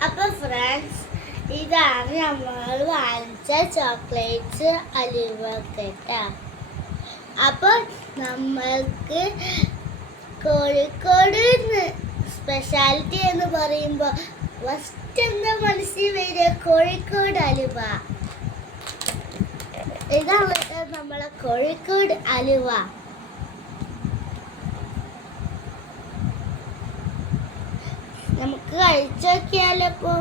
അപ്പൊ ഫ്രണ്ട്സ് ഇതാണ് നമ്മൾ വാങ്ങിച്ച ചോക്ലേറ്റ്സ് അലുവ അപ്പൊ നമ്മൾക്ക് കോഴിക്കോട് സ്പെഷ്യാലിറ്റി എന്ന് പറയുമ്പോൾ ഫസ്റ്റ് എന്താ മനസ്സിൽ വരിക? കോഴിക്കോട് അലുവ. ഇതാണ് നമ്മളെ കോഴിക്കോട് അലുവ നമുക്ക് കഴിച്ചു നോക്കിയാലോ ഇപ്പൊ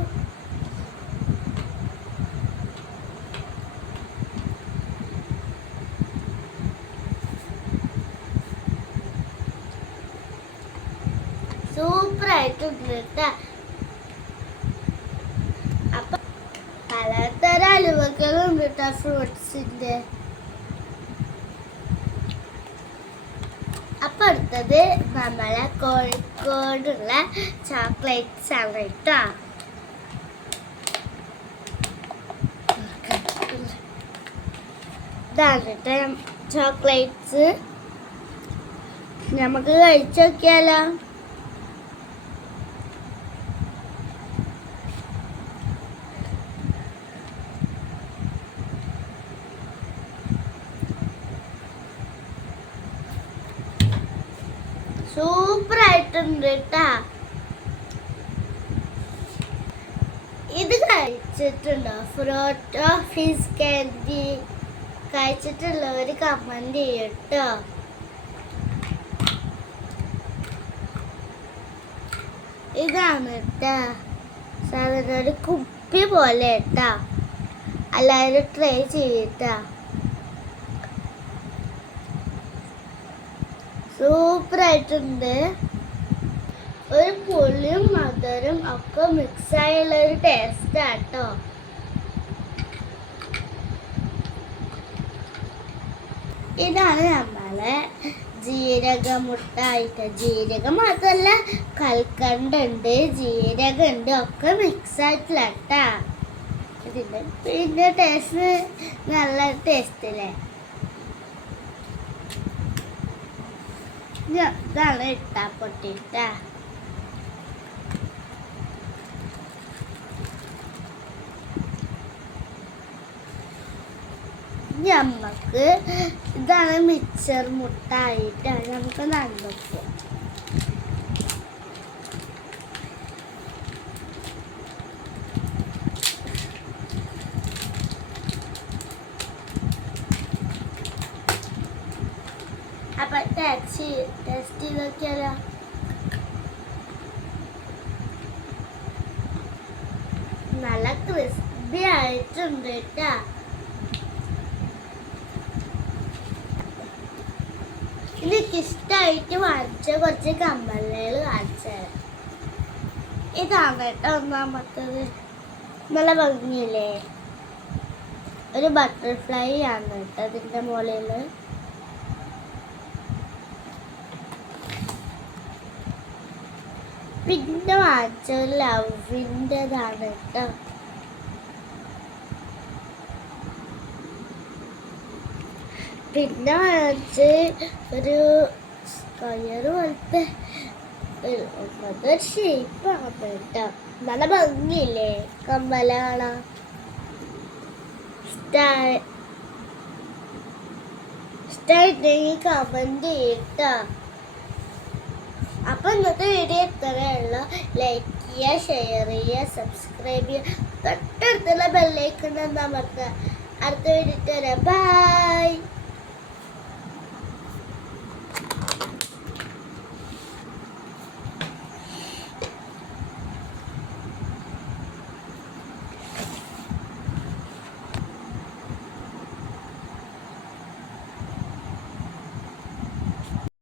സൂപ്പർ ആയിട്ടുണ്ട് കേട്ടാ അപ്പൊ പലതരം അലുവകളും ഫ്രൂട്ട്സിന്റെ അപ്പൊ അടുത്തത് നമ്മളെ കോഴിക്കോടുള്ള കേട്ടോ ഇതാണ് കേട്ടോ ചോക്ലേറ്റ്സ് നമുക്ക് കഴിച്ചു നോക്കിയാലോ. സൂപ്പർ ആയിട്ടുണ്ട് കേട്ടാ ഇത് കഴിച്ചിട്ടുണ്ടോ? ഫ്രോട്ടോ ഫിഷ് കാൻഡി കഴിച്ചിട്ടുള്ളവർ കമന്റ് ചെയ്യട്ടോ. ഇതാണ് കേട്ടാ സാധാരണ ഒരു കുപ്പി പോലെ കേട്ടാ എല്ലാവരും ട്രൈ ചെയ്യട്ടാ. സൂപ്പർ ആയിട്ടുണ്ട് ഒരു പുളിയും മധുരം ഒക്കെ മിക്സ് ആയുള്ള ഒരു ടേസ്റ്റ് ആട്ടോ. ഇതാണ് നമ്മളെ ജീരക മുട്ടായിട്ട് ജീരകം മാത്രമല്ല കൽക്കണ്ടുണ്ട് ജീരകമുണ്ട് ഒക്കെ മിക്സ് ആയിട്ടില്ല കേട്ടാ ഇതിന്റെ പിന്നെ ടേസ്റ്റ് നല്ല ടേസ്റ്റ് ഇതാണ് ഇട്ടാ പൊട്ടിട്ടാ ഞമ്മക്ക് ഇതാണ് മിക്സർ മുട്ടായിട്ട് നമുക്ക് നടുക്കും അപ്പൊ ടെസ്റ്റ് ചെയ്ത് നോക്കിയാലോ നല്ല ക്രിസ്പി ആയിട്ടുണ്ട് കേട്ടാ എനിക്ക് ഇഷ്ടമായിട്ട് വാങ്ങിച്ച കുറച്ച് കമ്മലുകൾ കാണിച്ചു ഇതാണ് കേട്ടോ ഒന്നാമത്തത്. നല്ല ഭംഗിയില്ലേ? ഒരു ബട്ടർഫ്ലൈ ആണ് കേട്ടോ അതിന്റെ മുകളിൽ പിന്നെ വാങ്ങിച്ച ലവിന്റെതാണ് കേട്ടോ പിന്നെ വാങ്ങിച്ച് ഒരു സ്ക്വയർ പോലത്തെ ഒരു ഒന്നൊരു ഷേപ്പാണ് കേട്ടോ നല്ല ഭംഗിയില്ലേ? കാണാം ഇഷ്ടായി ഇഷ്ടമായിട്ടുണ്ടെങ്കിൽ കമന്റ് ചെയ്യട്ടോ അപ്പൊ ഇന്നത്തെ വീഡിയോ ഇത്രയുള്ള ലൈക്ക് ചെയ്യുക ഷെയർ ചെയ്യുക സബ്സ്ക്രൈബ് ചെയ്യുക. തൊട്ടടുത്തുള്ള ബെല്ലൈക്കൺ അമർത്തുക. അടുത്ത വീഡിയോ ബൈ